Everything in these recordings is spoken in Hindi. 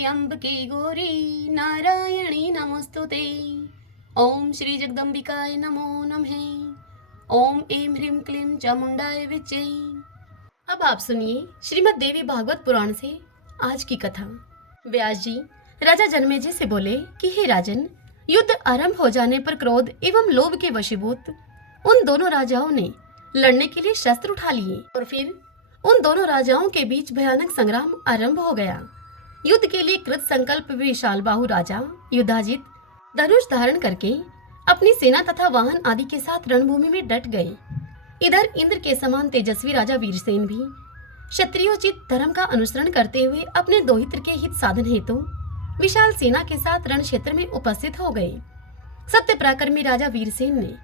त्र्यंबके गौरी नारायणी नमोस्तुते। ओम श्री जगदम्बिकाय नमो नमः। ओम ऐं ह्रीं क्लीं चामुंडाय विच्चे। अब आप सुनिए श्रीमद् देवी भागवत पुराण से आज की कथा। व्यास जी राजा जन्मेजय से बोले कि हे राजन, युद्ध आरंभ हो जाने पर क्रोध एवं लोभ के वशीभूत उन दोनों राजाओं ने लड़ने के लिए शस्त्र उठा लिए और फिर उन दोनों राजाओं के बीच भयानक संग्राम आरंभ हो गया। युद्ध के लिए कृत संकल्प विशाल बाहु राजा युद्धाजित धनुष धारण करके अपनी सेना तथा वाहन आदि के साथ रणभूमि में डट गए। इधर इंद्र के समान तेजस्वी राजा वीरसेन भी क्षत्रियोचित धर्म का अनुसरण करते हुए अपने दोहित्र के हित साधन हेतु विशाल सेना के साथ रण क्षेत्र में उपस्थित हो गए। सत्य पराक्रमी राजा वीरसेन ने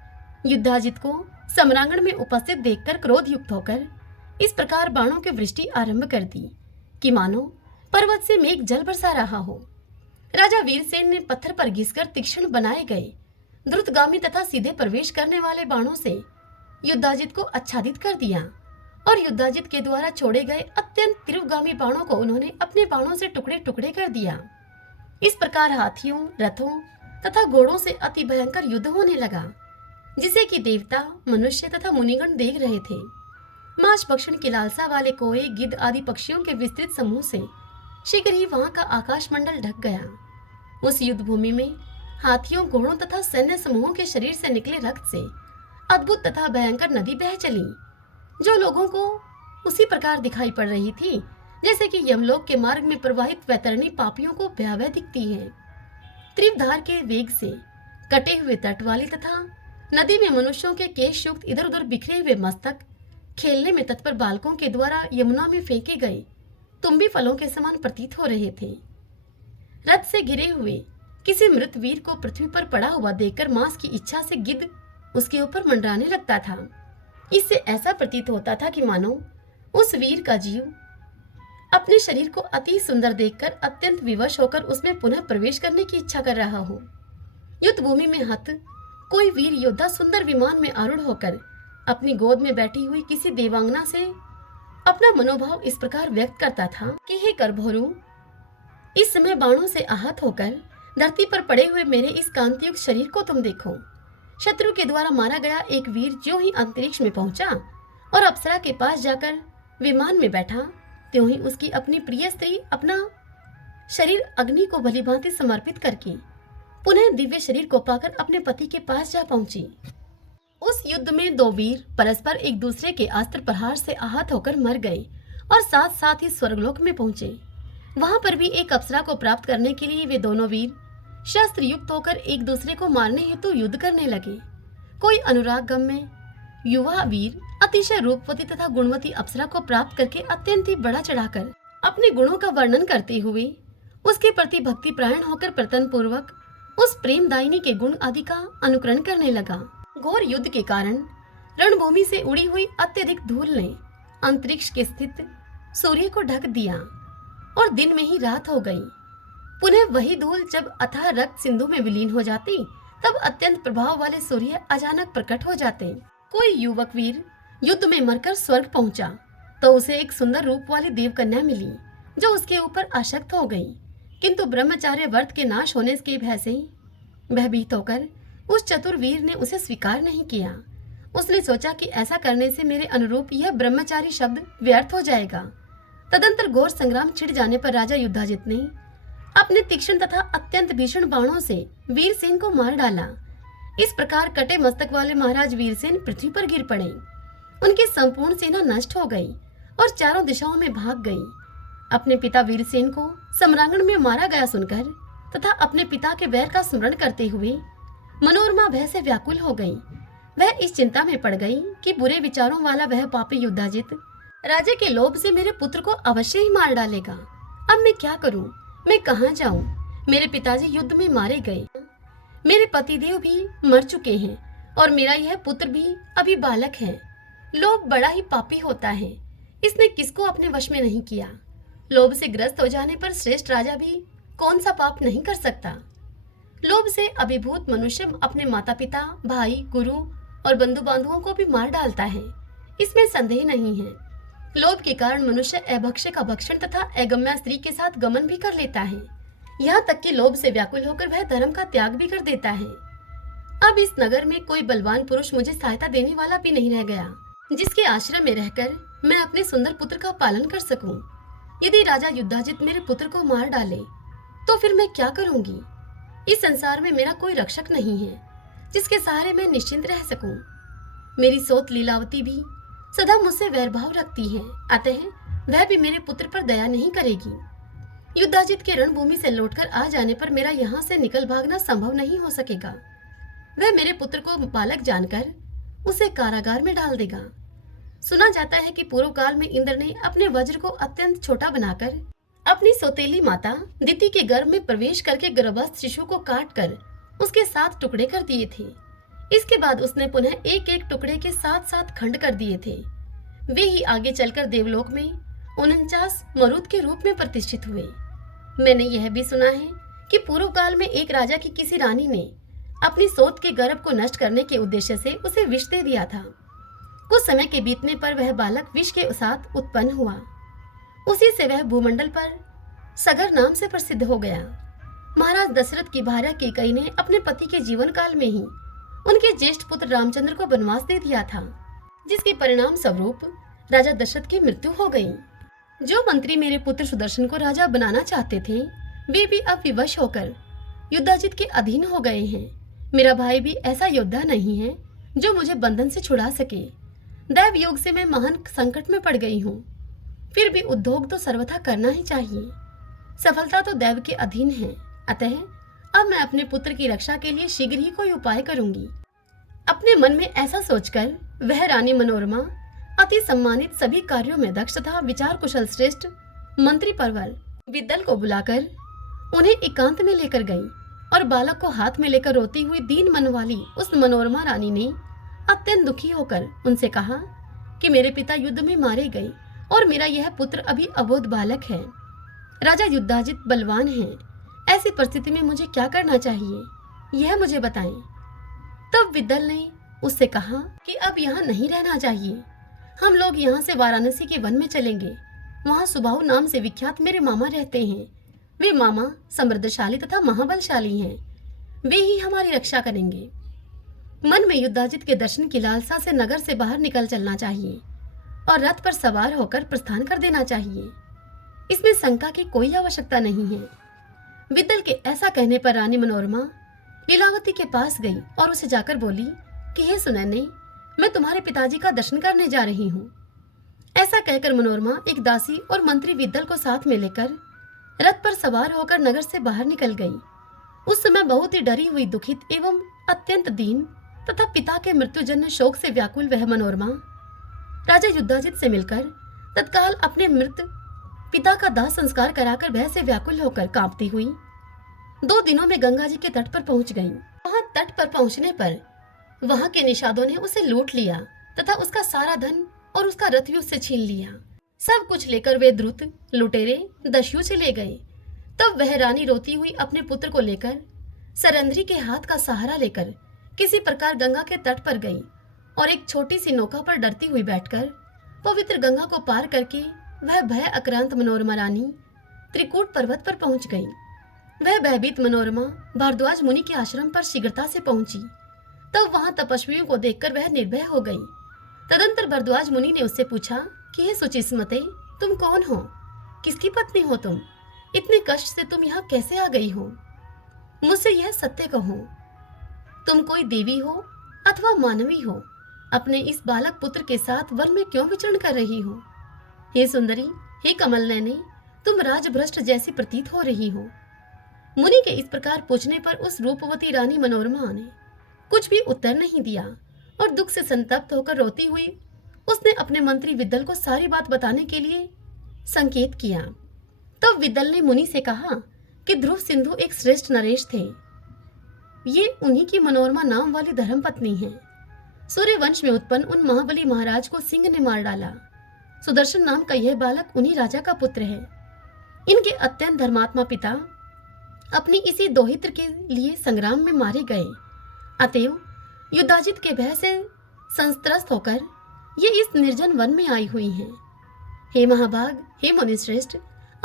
युद्धाजित को सम्रांगण में उपस्थित देखकर क्रोध युक्त होकर इस प्रकार बाणों की वृष्टि आरंभ कर दी कि मानो पर्वत से मेघ जल बरसा रहा हो। राजा वीरसेन ने पत्थर पर घिसकर तीक्ष्ण बनाए गए द्रुतगामी तथा सीधे प्रवेश करने वाले बाणों से युद्धाजित को आच्छादित कर दिया और युद्धाजित के द्वारा छोड़े गए अत्यंत तीव्रगामी बाणों को उन्होंने अपने बाणों से टुकड़े टुकड़े कर दिया। इस प्रकार हाथियों, रथों तथा घोड़ों से अति भयंकर युद्ध होने लगा, जिसे कि देवता, मनुष्य तथा मुनिगण देख रहे थे। मांस भक्षण की लालसा वाले कोए, गिद्ध आदि पक्षियों के विस्तृत समूह से शीघ्र ही वहां का आकाश मंडल ढक गया। उस युद्ध भूमि में हाथियों, घोड़ों तथा सैन्य समूहों के शरीर से निकले रक्त से अद्भुत तथा भयंकर नदी बह चली, जो लोगों को उसी प्रकार दिखाई पड़ रही थी जैसे कि यमलोक के मार्ग में प्रवाहित वैतरणी पापियों को भयावह दिखती है। तीव्र धार के वेग से कटे हुए तट वाली तथा नदी में मनुष्यों के केश युक्त इधर उधर बिखरे हुए मस्तक खेलने में तत्पर बालकों के द्वारा यमुना में फेंके गए तुम्बी फलों के समान प्रतीत हो रहे थे। रथ से घिरे हुए किसी मृत वीर को पृथ्वी पर पड़ा हुआ देखकर मांस की इच्छा से गिद्ध उसके ऊपर मंडराने लगता था। इससे ऐसा प्रतीत होता था कि मानो उस वीर का जीव अपने शरीर को अति सुंदर देखकर अत्यंत विवश होकर उसमें पुनः प्रवेश करने की इच्छा कर रहा हो। युद्ध भूमि में हत कोई वीर योद्धा सुंदर विमान में आरूढ़ होकर अपनी गोद में बैठी हुई किसी देवांगना से अपना मनोभाव इस प्रकार व्यक्त करता था कि हे करभोरू, इस समय बाणों से आहत होकर धरती पर पड़े हुए मेरे इस कांतियुक्त शरीर को तुम देखो। शत्रु के द्वारा मारा गया एक वीर जो ही अंतरिक्ष में पहुंचा और अप्सरा के पास जाकर विमान में बैठा, त्यों ही उसकी अपनी प्रिय स्त्री अपना शरीर अग्नि को भलीभांति समर्पित करके पुनः दिव्य शरीर को पाकर अपने पति के पास जा पहुंची। उस युद्ध में दो वीर परस्पर एक दूसरे के अस्त्र प्रहार से आहत होकर मर गए और साथ साथ ही स्वर्गलोक में पहुंचे। वहां पर भी एक अप्सरा को प्राप्त करने के लिए वे दोनों वीर शस्त्र युक्त होकर एक दूसरे को मारने हेतु युद्ध करने लगे। कोई अनुराग गम में युवा वीर अतिशय रूपवती तथा गुणवती अप्सरा को प्राप्त करके अत्यंत ही बड़ा चढ़ाकर अपने गुणों का वर्णन करते हुए उसके प्रति भक्ति प्रायण होकर प्रतन पूर्वक उस प्रेमदायिनी के गुण आदि का अनुकरण करने लगा। घोर युद्ध के कारण रणभूमि से उड़ी हुई अत्यधिक धूल ने अंतरिक्ष के स्थित सूर्य को ढक दिया और दिन में ही रात हो गई। पुनः वही धूल जब अथाह रक्त सिंधु में विलीन हो जाती, तब अत्यंत प्रभाव वाले सूर्य अचानक प्रकट हो जाते। कोई युवक वीर युद्ध में मरकर स्वर्ग पहुंचा तो उसे एक सुंदर रूप वाली देवकन्या मिली, जो उसके ऊपर आसक्त हो गई, किंतु ब्रह्मचार्य व्रत के नाश होने के भय से भयभीत होकर उस चतुर वीर ने उसे स्वीकार नहीं किया। उसने सोचा कि ऐसा करने से मेरे अनुरूप यह ब्रह्मचारी शब्द व्यर्थ हो जाएगा। तदंतर घोर संग्राम छिड़ जाने पर राजा युद्धाजित ने अपने तीक्ष्ण तथा अत्यंत भीषण बाणों से वीरसेन को मार डाला। इस प्रकार कटे मस्तक वाले महाराज वीरसेन पृथ्वी पर गिर पड़े। उनकी संपूर्ण सेना नष्ट हो गई और चारों दिशाओं में भाग गई। अपने पिता वीरसेन को सम्रांगण में मारा गया सुनकर तथा अपने पिता के वैर का स्मरण करते हुए मनोरमा भय से व्याकुल हो गई। वह इस चिंता में पड़ गई कि बुरे विचारों वाला वह पापी युद्धाजित राजा के लोभ से मेरे पुत्र को अवश्य ही मार डालेगा। अब मैं क्या करूं? मैं कहां जाऊं? मेरे पिताजी युद्ध में मारे गए, मेरे पतिदेव भी मर चुके हैं और मेरा यह पुत्र भी अभी बालक है। लोभ बड़ा ही पापी होता है, इसने किसको अपने वश में नहीं किया। लोभ से ग्रस्त हो जाने पर श्रेष्ठ राजा भी कौन सा पाप नहीं कर सकता। लोभ से अभिभूत मनुष्य अपने माता पिता, भाई, गुरु और बंधु बांधवों को भी मार डालता है, इसमें संदेह नहीं है। लोभ के कारण मनुष्य अभक्ष्य का भक्षण तथा अगम्या स्त्री के साथ गमन भी कर लेता है। यहाँ तक कि लोभ से व्याकुल होकर वह धर्म का त्याग भी कर देता है। अब इस नगर में कोई बलवान पुरुष मुझे सहायता देने वाला भी नहीं रह गया, जिसके आश्रम में रहकर मैं अपने सुंदर पुत्र का पालन कर सकूं। यदि राजा युद्धाजित मेरे पुत्र को मार डाले तो फिर मैं क्या करूंगी? इस संसार में मेरा कोई रक्षक नहीं है जिसके सहारे मैं निश्चिंत रह सकूं। मेरी सोत लीलावती भी सदा मुझसे वैरभाव रखती है, अतः वह भी मेरे पुत्र पर दया नहीं करेगी। युद्धाजित के रणभूमि से लौटकर आ जाने पर मेरा यहाँ से निकल भागना संभव नहीं हो सकेगा। वह मेरे पुत्र को बालक जानकर उसे कारागार में डाल देगा। सुना जाता है कि पूर्व काल में इंद्र ने अपने वज्र को अत्यंत छोटा बनाकर अपनी सौतेली माता दिति के गर्भ में प्रवेश करके गर्भस्थ शिशु को काटकर उसके 7 टुकड़े कर दिए थे। इसके बाद उसने पुनः एक एक टुकड़े के 7-7 खंड कर दिए थे। वे ही आगे चलकर देवलोक में 49 मरुद के रूप में प्रतिष्ठित हुए। मैंने यह भी सुना है कि पूर्व काल में एक राजा की किसी रानी ने अपनी सोत के गर्भ को नष्ट करने के उद्देश्य से उसे विष दे दिया था। कुछ समय के बीतने पर वह बालक विष के साथ उत्पन्न हुआ। उसी से वह भूमंडल पर सगर नाम से प्रसिद्ध हो गया। महाराज दशरथ की भार्या कैकेयी ने अपने पति के जीवन काल में ही उनके ज्येष्ठ पुत्र रामचंद्र को वनवास दे दिया था, जिसके परिणाम स्वरूप राजा दशरथ की मृत्यु हो गई। जो मंत्री मेरे पुत्र सुदर्शन को राजा बनाना चाहते थे, वे भी अब विवश होकर युद्धाजित के अधीन हो गए हैं। मेरा भाई भी ऐसा योद्धा नहीं है जो मुझे बंधन से छुड़ा सके। दैव योग से मैं महान संकट में पड़ गई हूँ। फिर भी उद्योग तो सर्वथा करना ही चाहिए। सफलता तो दैव के अधीन है, अतः अब मैं अपने पुत्र की रक्षा के लिए शीघ्र ही कोई उपाय करूंगी। अपने मन में ऐसा सोचकर वह रानी मनोरमा अति सम्मानित सभी कार्यों में दक्ष तथा विचार कुशल श्रेष्ठ मंत्री परवर विद्दल को बुलाकर उन्हें एकांत में लेकर गई और बालक को हाथ में लेकर रोती हुई दीन मन वाली उस मनोरमा रानी ने अत्यंत दुखी होकर उनसे कहा कि मेरे पिता युद्ध में मारे गए और मेरा यह पुत्र अभी अबोध बालक है। राजा युद्धाजित बलवान है, ऐसी परिस्थिति में मुझे क्या करना चाहिए, यह मुझे बताएं। तब विद्दल ने उससे कहा कि अब यहाँ नहीं रहना चाहिए। हम लोग यहाँ से वाराणसी के वन में चलेंगे। वहाँ सुबाहु नाम से विख्यात मेरे मामा रहते हैं। वे मामा समृद्धशाली तथा महाबलशाली हैं। वे ही हमारी रक्षा करेंगे। मन में युद्धाजित के दर्शन की लालसा से नगर से बाहर निकल चलना चाहिए और रथ पर सवार होकर प्रस्थान कर देना चाहिए। इसमें शंका की कोई आवश्यकता नहीं है। विद्दल के ऐसा कहने पर रानी मनोरमा लीलावती के पास गई और उसे जाकर बोली कि हे सुनैने, मैं तुम्हारे पिताजी का दर्शन करने जा रही हूँ। ऐसा कहकर मनोरमा एक दासी और मंत्री विद्दल को साथ में लेकर रथ पर सवार होकर नगर से बाहर निकल गई। उस समय बहुत ही डरी हुई, दुखित एवं अत्यंत दीन तथा पिता के मृत्युजन्य शोक से व्याकुल वह मनोरमा राजा युद्धाजित से मिलकर तत्काल अपने मृत पिता का दाह संस्कार कराकर भय से व्याकुल होकर कांपती हुई 2 दिनों में गंगा जी के तट पर पहुंच गई। वहां तट पर पहुंचने पर वहां के निषादों ने उसे लूट लिया तथा उसका सारा धन और उसका रथ भी उससे छीन लिया। सब कुछ लेकर वे द्रुत लुटेरे दस्यु से ले गए। तब वह रानी रोती हुई अपने पुत्र को लेकर सरंध्री के हाथ का सहारा लेकर किसी प्रकार गंगा के तट पर गई और एक छोटी सी नौका पर डरती हुई बैठकर पवित्र गंगा को पार करके वह भय आक्रांत मनोरमा रानी त्रिकूट पर्वत पर पहुंच गई। वह भयभीत मनोरमा भारद्वाज मुनि के आश्रम पर शीघ्रता से पहुंची। तब वहां तपस्वियों को देखकर वह निर्भय हो गई। तदंतर भारद्वाज मुनि ने उससे पूछा कि हे सुचिस्मते, तुम कौन हो? किसकी पत्नी हो तुम? इतने कष्ट से तुम यहाँ कैसे आ गई हो? मुझसे यह सत्य कहो, तुम कोई देवी हो अथवा मानवी हो? अपने इस बालक पुत्र के साथ वन में क्यों विचरण कर रही हो? हे सुंदरी, हे कमल नयने, तुम राजभ्रष्ट जैसी प्रतीत हो रही हो। मुनि के इस प्रकार पूछने पर उस रूपवती रानी मनोरमा ने कुछ भी उत्तर नहीं दिया और दुख से संतप्त होकर रोती हुई उसने अपने मंत्री विद्दल को सारी बात बताने के लिए संकेत किया। तब विद्दल ने मुनि से कहा कि ध्रुव सिंधु एक श्रेष्ठ नरेश थे। ये उन्हीं की मनोरमा नाम वाली धर्मपत्नी है। सूर्य वंश में उत्पन्न उन महाबली महाराज को सिंह ने मार डाला। सुदर्शन नाम का यह बालक उन्हीं राजा का पुत्र है। इनके अत्यंत धर्मात्मा पिता अपनी इसी दोहित्र के लिए संग्राम में मारे गए। अतएव युद्धाजित के भय से संत्रस्त होकर ये इस निर्जन वन में आई हुई हैं। हे महाभाग, हे मुनिश्रेष्ठ,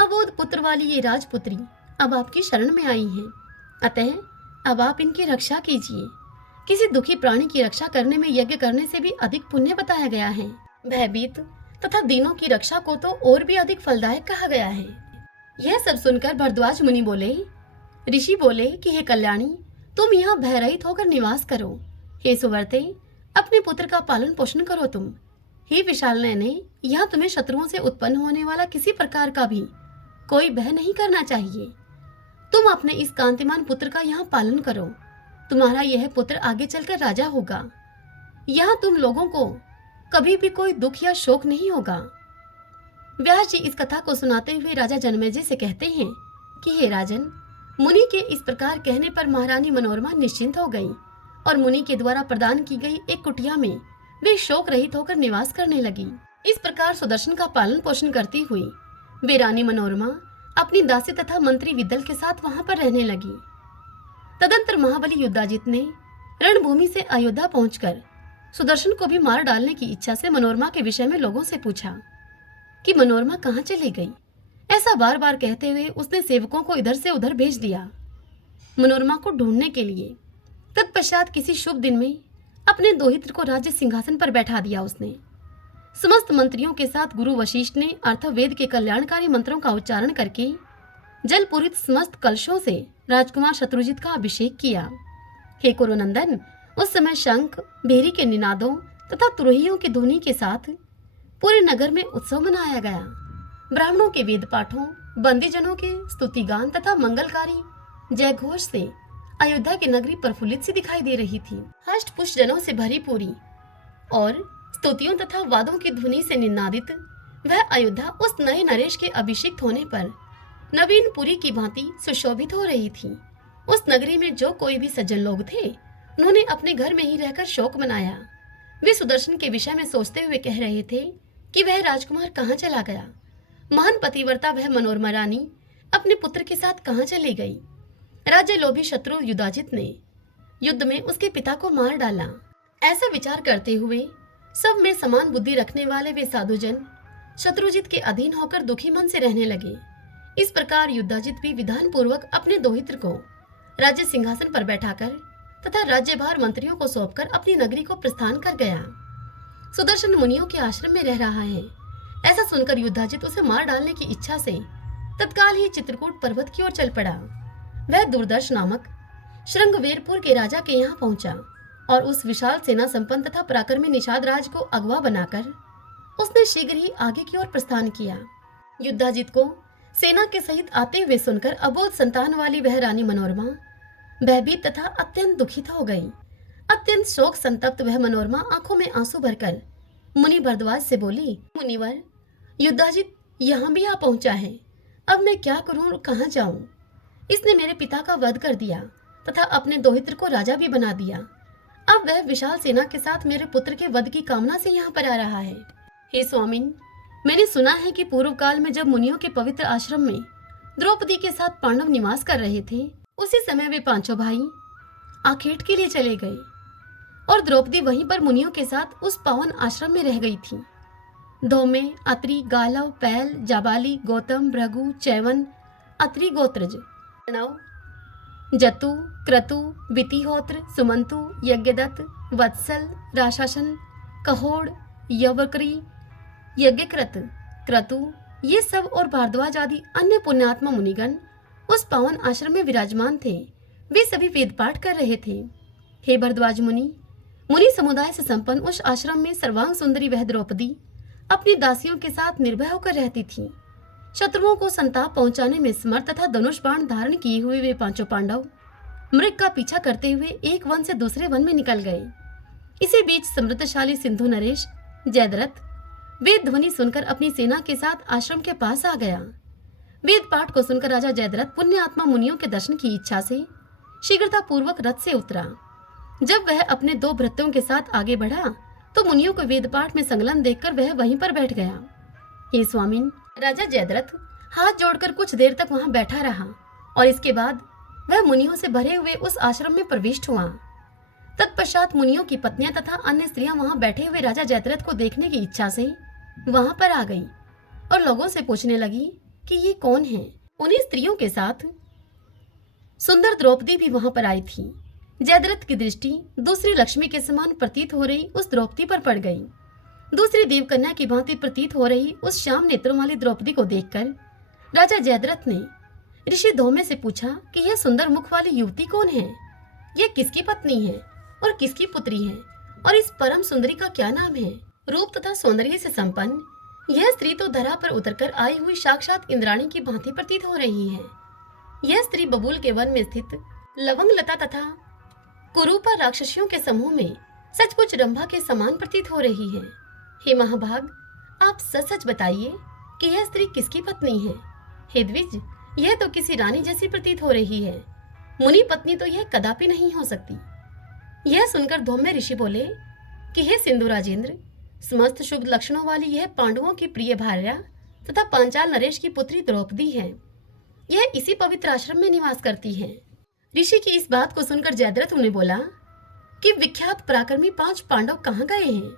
अबोध पुत्र वाली ये राजपुत्री अब आपकी शरण में आई हैं। अतः अब आप इनकी रक्षा कीजिए। किसी दुखी प्राणी की रक्षा करने में यज्ञ करने से भी अधिक पुण्य बताया गया है। भयभीत तथा दीनों की रक्षा को तो और भी अधिक फलदायक कहा गया है। यह सब सुनकर भरद्वाज मुनि बोले, ऋषि बोले कि हे कल्याणी, तुम यहाँ भयरहित होकर निवास करो। हे सुवर्ते, अपने पुत्र का पालन पोषण करो तुम। हे विशाल नयने, यहाँ तुम्हें शत्रुओं से उत्पन्न होने वाला किसी प्रकार का भी कोई भय नहीं करना चाहिए। तुम अपने इस कांतिमान पुत्र का यहाँ पालन करो। तुम्हारा यह पुत्र आगे चलकर राजा होगा। यहाँ तुम लोगों को कभी भी कोई दुख या शोक नहीं होगा। व्यास जी इस कथा को सुनाते हुए राजा जनमेजय से कहते हैं कि हे राजन, मुनि के इस प्रकार कहने पर महारानी मनोरमा निश्चिंत हो गई और मुनि के द्वारा प्रदान की गई एक कुटिया में वे शोक रहित होकर निवास करने लगी। इस प्रकार सुदर्शन का पालन पोषण करती हुई वे रानी मनोरमा अपनी दासी तथा मंत्री विदल के साथ वहां पर रहने लगी। तदंतर महाबली युद्धाजित ने रणभूमि से अयोध्या पहुंचकर सुदर्शन को भी मार डालने की इच्छा से मनोरमा के विषय में लोगों से पूछा कि मनोरमा कहाँ चली गई। ऐसा बार बार कहते हुए उसने सेवकों को इधर से उधर भेज दिया मनोरमा को ढूंढने के लिए। तत्पश्चात किसी शुभ दिन में अपने दोहित्र को राज्य सिंहासन पर बैठा दिया उसने। समस्त मंत्रियों के साथ गुरु वशिष्ठ ने अर्थवेद के कल्याणकारी मंत्रों का उच्चारण करके जलपूरित समस्त कलशों से राजकुमार शत्रुजित का अभिषेक किया। हे कुरुनंदन, उस समय शंख भेरी के निनादों तथा तुरहियों की ध्वनि के साथ पूरे नगर में उत्सव मनाया गया। ब्राह्मणों के वेद पाठों, बंदीजनों के स्तुतिगान तथा मंगलकारी जयघोष से अयोध्या की नगरी प्रफुल्लित सी दिखाई दे रही थी। हष्ट पुष्ट जनों से भरी पूरी और स्तुतियों तथा वादों की ध्वनि से निनादित वह अयोध्या उस नए नरेश के अभिषिक्त होने पर नवीन पुरी की भांति सुशोभित हो रही थी। उस नगरी में जो कोई भी सज्जन लोग थे, उन्होंने अपने घर में ही रहकर शोक मनाया। वे सुदर्शन के विषय में सोचते हुए कह रहे थे कि वह राजकुमार कहाँ चला गया। महान पतिव्रता वह मनोरमा रानी अपने पुत्र के साथ कहाँ चली गई। राज्य लोभी शत्रु युधाजित ने युद्ध में उसके पिता को मार डाला। ऐसा विचार करते हुए सब में समान बुद्धि रखने वाले वे साधुजन शत्रुजित के अधीन होकर दुखी मन से रहने लगे। इस प्रकार युधाजित भी विधान पूर्वक अपने दोहित्र को राज्य सिंहासन पर बैठाकर तथा राज्यभार मंत्रियों को सौंपकर अपनी नगरी को प्रस्थान कर गया। सुदर्शन मुनियों के आश्रम में रह रहा है, ऐसा सुनकर युधाजित उसे मार डालने की इच्छा से तत्काल ही चित्रकूट पर्वत की ओर चल पड़ा। वह दुर्दर्श नामक श्रृंगवेरपुर के राजा के यहाँ पहुंचा और उस विशाल सेना संपन्न तथा पराक्रमी निषाद राज को अगवा बनाकर उसने शीघ्र ही आगे की ओर प्रस्थान किया। युधाजित को सेना के सहित आते हुए सुनकर अबोध संतान वाली वह रानी मनोरमा भयभीत तथा अत्यंत दुखित हो गई। अत्यंत शोक संतप्त वह मनोरमा आंखों में आंसू भरकर मुनि भरद्वाज से बोली, मुनिवर, युधाजित यहाँ भी आ पहुंचा है। अब मैं क्या करूं और कहाँ जाऊं? इसने मेरे पिता का वध कर दिया तथा अपने दोहित्र को राजा भी बना दिया। अब वह विशाल सेना के साथ मेरे पुत्र के वध की कामना से यहाँ पर आ रहा है। हे स्वामिन, मैंने सुना है कि पूर्व काल में जब मुनियों के पवित्र आश्रम में द्रौपदी के साथ पांडव निवास कर रहे थे, उसी समय वे पांचों भाई आखेट के लिए चले गए और द्रौपदी वहीं पर मुनियों के साथ उस पावन आश्रम में रह गई थी। धौमे, अत्रि, गालव, पैल, जाबाली, गौतम, भृगु, चैवन, अत्रि गोत्रज, प्रणव, जतु, क्रतु, वितिहोत्र, सुमंतु, यज्ञदत्त, वत्सल, राशासन, कहोड़, यवकरी, यज्ञकृत, क्रतु, ये सब और भारद्वाज आदि अन्य पुण्यात्मा मुनिगण उस पावन आश्रम में विराजमान थे। वे सभी वेद पाठ कर रहे थे। हे भरद्वाज मुनि, मुनि समुदाय से संपन्न उस आश्रम में सर्वांग सुंदरी वह द्रौपदी अपनी दासियों के साथ निर्भय होकर रहती थी। शत्रुओं को संताप पहुंचाने में समर्थ तथा धनुष बाण धारण किए हुए वे पांचों पांडव मृग का पीछा करते हुए एक वन से दूसरे वन में निकल गए। इसी बीच समृद्धशाली सिंधु नरेश जयद्रथ वेद ध्वनि सुनकर अपनी सेना के साथ आश्रम के पास आ गया। वेद पाठ को सुनकर राजा जयद्रथ पुण्य आत्मा मुनियों के दर्शन की इच्छा से शीघ्रता पूर्वक रथ से उतरा। जब वह अपने दो भृत्यों के साथ आगे बढ़ा तो मुनियों को वेद पाठ में संलग्न देखकर वह वहीं पर बैठ गया। हे स्वामिन, राजा जयद्रथ हाथ जोड़कर कुछ देर तक वहां बैठा रहा और इसके बाद वह मुनियों से भरे हुए उस आश्रम में प्रविष्ट हुआ। तत्पश्चात मुनियों की पत्नियां तथा अन्य स्त्रियां वहां बैठे हुए राजा जयद्रथ को देखने की इच्छा से वहां पर आ गईं। और लोगों से पूछने लगी कि ये कौन है। उन्हीं स्त्रियों के साथ सुंदर द्रौपदी भी वहां पर आई थी। जयद्रथ की दृष्टि दूसरी लक्ष्मी के समान प्रतीत हो रही उस द्रौपदी पर पड़ गई। दूसरी देवकन्या की भांति प्रतीत हो रही उस श्याम नेत्रों वाली द्रौपदी को देखकर राजा जयद्रथ ने ऋषि धौम्य से पूछा कि यह सुंदर मुख वाली युवती कौन है, यह किसकी पत्नी है और किसकी पुत्री है, और इस परम सुंदरी का क्या नाम है। रूप तथा सौंदर्य से संपन्न यह स्त्री तो धरा पर उतरकर आई हुई साक्षात इंद्राणी की भांति प्रतीत हो रही है। यह स्त्री बबूल के वन में स्थित लवंग लता तथा कुरूपा राक्षसियों के समूह में सचमुच रंभा के समान प्रतीत हो रही है। हे महाभाग, आप सच सच बताइए कि यह स्त्री किसकी पत्नी है। हे द्विज, यह तो किसी रानी जैसी प्रतीत हो रही है। मुनि पत्नी तो यह कदापि नहीं हो सकती। यह सुनकर धौम्य ऋषि बोले कि हे सिंधु राजेंद्र, समस्त शुभ लक्षणों वाली यह पांडवों की प्रिय भार्या तथा पांचाल नरेश की पुत्री द्रौपदी है। यह इसी पवित्र आश्रम में निवास करती है। ऋषि की इस बात को सुनकर जयद्रथ उन्हें बोला कि विख्यात पराक्रमी 5 पांडव कहाँ गए हैं?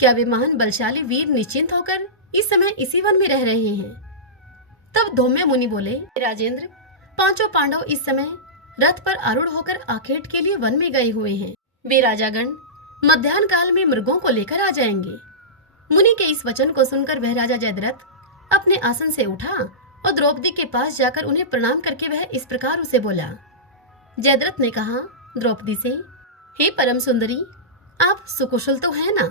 क्या वे महान बलशाली वीर निश्चिंत होकर इस समय इसी वन में रह रहे हैं? तब धौम्य मुनि बोले, राजेंद्र, 5 पांडव इस समय रथ पर आरूढ़ होकर आखेट के लिए वन में गए हुए हैं। वे राजागण मध्याह्न काल में मृगों को लेकर आ जाएंगे। मुनि के इस वचन को सुनकर वह राजा जयद्रथ अपने आसन से उठा और द्रौपदी के पास जाकर उन्हें प्रणाम करके वह इस प्रकार उसे बोला। जयद्रथ ने कहा द्रौपदी से, हे परम सुंदरी, आप सुकुशल तो है ना?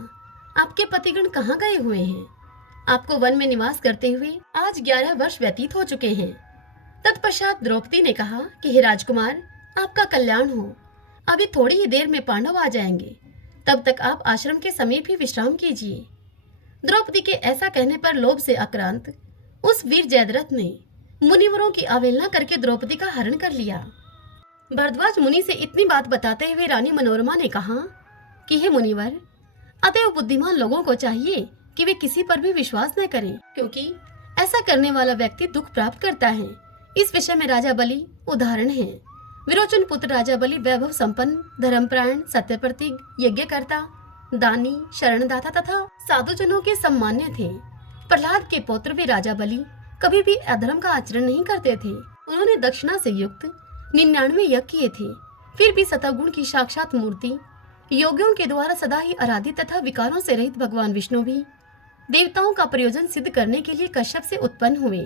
आपके पतिगण कहाँ गए हुए हैं? आपको वन में निवास करते हुए आज 11 वर्ष व्यतीत हो चुके हैं। तत्पश्चात द्रौपदी ने कहा कि हे राजकुमार, आपका कल्याण हो। अभी थोड़ी ही देर में पांडव आ जाएंगे, तब तक आप आश्रम के समीप ही विश्राम कीजिए। द्रौपदी के ऐसा कहने पर लोभ से आक्रांत उस वीर जयद्रथ ने मुनिवरों की अवहेलना करके द्रौपदी का हरण कर लिया। भरद्वाज मुनि से इतनी बात बताते हुए रानी मनोरमा ने कहा कि हे मुनिवर, अतएव बुद्धिमान लोगों को चाहिए कि वे किसी पर भी विश्वास न करें, क्योंकि ऐसा करने वाला व्यक्ति दुख प्राप्त करता है। इस विषय में राजा बलि उदाहरण है। विरोचन पुत्र राजा बलि वैभव संपन्न, धर्मपरायण, सत्य प्रतीक, यज्ञकर्ता, दानी, शरणदाता तथा साधुजनों के सम्मान्य थे। प्रहलाद के पौत्र वे राजा बलि कभी भी अधर्म का आचरण नहीं करते थे। उन्होंने दक्षिणा से युक्त 99 यज्ञ किए थे। फिर भी सतगुण की साक्षात मूर्ति योगियों के द्वारा सदा ही आराधित तथा विकारों से रहित भगवान विष्णु भी देवताओं का प्रयोजन सिद्ध करने के लिए कश्यप से उत्पन्न हुए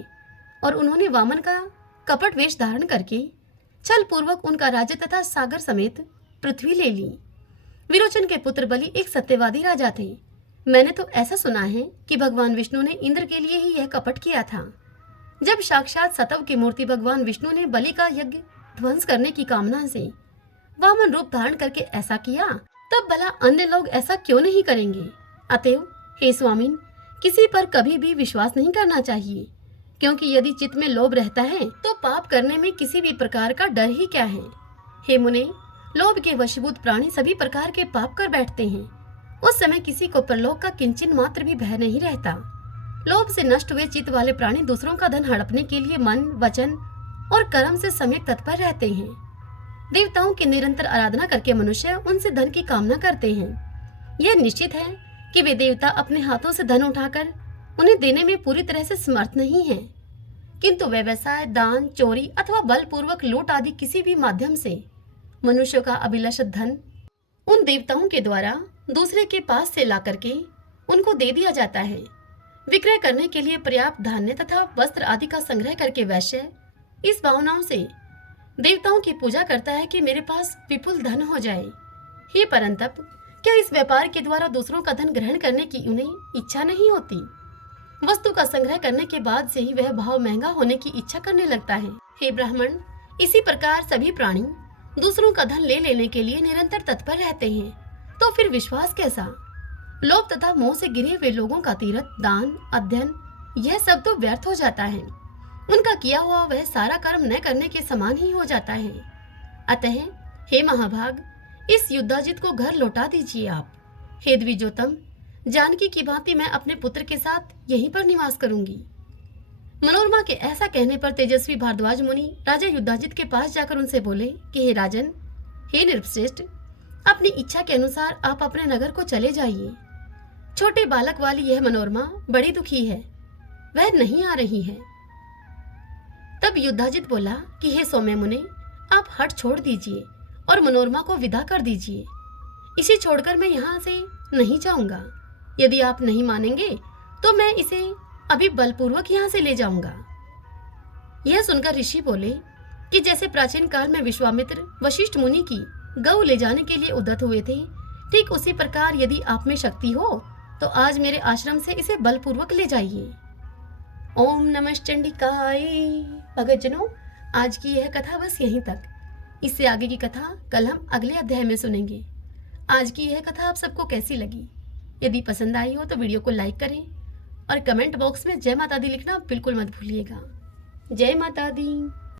और उन्होंने वामन का कपट वेश धारण करके छल पूर्वक उनका राज्य तथा सागर समेत पृथ्वी ले ली। विरोचन के पुत्र बलि एक सत्यवादी राजा थे। मैंने तो ऐसा सुना है कि भगवान विष्णु ने इंद्र के लिए ही यह कपट किया था। जब साक्षात सतव की मूर्ति भगवान विष्णु ने बलि का यज्ञ ध्वंस करने की कामना से वामन रूप धारण करके ऐसा किया, तब भला अन्य लोग ऐसा क्यों नहीं करेंगे? अतएव हे स्वामिन, किसी पर कभी भी विश्वास नहीं करना चाहिए, क्योंकि यदि चित्त में लोभ रहता है तो पाप करने में किसी भी प्रकार का डर ही क्या है। हे मुने, लोभ के वशीभूत प्राणी सभी प्रकार के पाप कर बैठते हैं। उस समय किसी को परलोक का किंचन मात्र भी भय नहीं रहता। लोभ से नष्ट हुए चित्त वाले प्राणी दूसरों का धन हड़पने के लिए मन, वचन और कर्म से सम्यक तत्पर रहते हैं। देवताओं की निरंतर आराधना करके मनुष्य उनसे धन की कामना करते हैं। यह निश्चित है कि वे देवता अपने हाथों से धन उठाकर उन्हें देने में पूरी तरह से समर्थ नहीं है, किंतु व्यवसाय, दान, चोरी अथवा बलपूर्वक लूट आदि किसी भी माध्यम से मनुष्य का अभिलषित धन उन देवताओं के द्वारा दूसरे के पास से ला करके उनको दे दिया जाता है। विक्रय करने के लिए पर्याप्त धान्य तथा वस्त्र आदि का संग्रह करके वैश्य इस भावनाओं से देवताओं की पूजा करता है कि मेरे पास विपुल धन हो जाए। हे परंतप, क्या इस व्यापार के द्वारा दूसरों का धन ग्रहण करने की उन्हें इच्छा नहीं होती? वस्तु का संग्रह करने के बाद से ही वह भाव महंगा होने की इच्छा करने लगता है। हे ब्राह्मण, इसी प्रकार सभी प्राणी दूसरों का धन ले लेने के लिए निरंतर तत्पर रहते हैं, तो फिर विश्वास कैसा? लोभ तथा मोह से गिरे हुए लोगों का तीर्थ, दान, अध्ययन, यह सब तो व्यर्थ हो जाता है। उनका किया हुआ वह सारा कर्म न करने के समान ही हो जाता है। अतः हे महाभाग, इस युद्धाजित को घर लौटा दीजिए आप। हे द्विजोतम, जानकी की भांति मैं अपने पुत्र के साथ यहीं पर निवास करूंगी। मनोरमा के ऐसा कहने पर तेजस्वी भारद्वाज मुनि राजा युद्धाजित के पास जाकर उनसे बोले कि हे राजन, हे नृपश्रेष्ठ, अपनी इच्छा के अनुसार आप अपने नगर को चले जाइए। छोटे बालक वाली यह मनोरमा बड़ी दुखी है। वह नहीं आ रही है। तब युद्धाजित बोला कि हे सौम्य मुने, आप हट छोड़ दीजिए और मनोरमा को विदा कर दीजिए। इसे छोड़कर मैं यहाँ से नहीं जाऊंगा। यदि आप नहीं मानेंगे तो मैं इसे अभी बलपूर्वक यहाँ से ले जाऊंगा। यह सुनकर ऋषि बोले कि जैसे प्राचीन काल में विश्वामित्र वशिष्ठ मुनि की गौ ले जाने के लिए उद्यत हुए थे, ठीक उसी प्रकार यदि आप में शक्ति हो तो आज मेरे आश्रम से इसे बलपूर्वक ले जाइए। ओम नमः चंडिकाय। भगतजनों, आज की यह कथा बस यहीं तक। इससे आगे की कथा कल हम अगले अध्याय में सुनेंगे। आज की यह कथा आप सबको कैसी लगी? यदि पसंद आई हो तो वीडियो को लाइक करें और कमेंट बॉक्स में जय माता दी लिखना बिल्कुल मत भूलिएगा। जय माता दी।